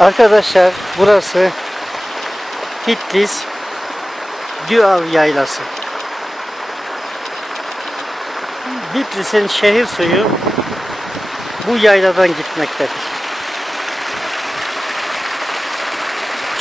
Arkadaşlar burası Bitlis Düav Yaylası. Bitlis'in şehir suyu bu yayladan gitmektedir.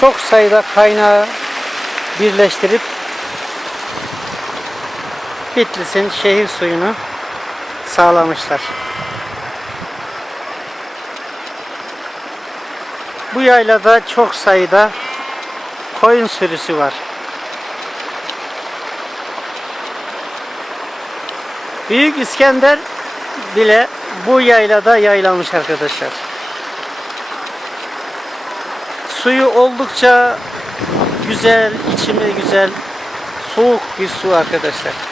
Çok sayıda kaynağı birleştirip Bitlis'in şehir suyunu sağlamışlar. Bu yaylada çok sayıda koyun sürüsü var. Büyük İskender bile bu yaylada yaylamış arkadaşlar. Suyu oldukça güzel, içimi güzel, soğuk bir su arkadaşlar.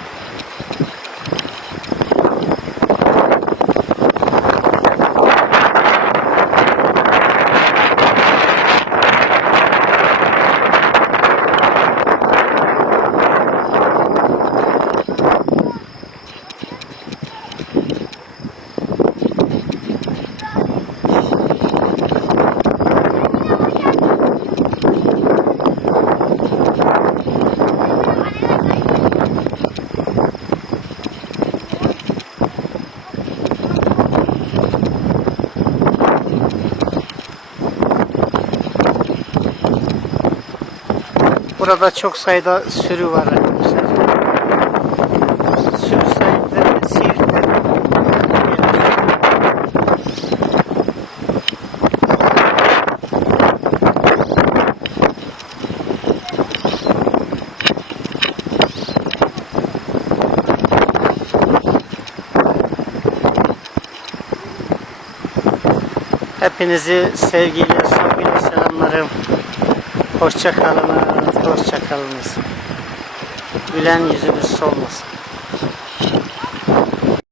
Burada çok sayıda sürü var arkadaşlar. Sürü sahipleri Siirt'ten Hepinizi sevgiyle, saygıyla selamlarım. Hoşça kalınız, hoşça kalınız. Gülen yüzünüz solmasın.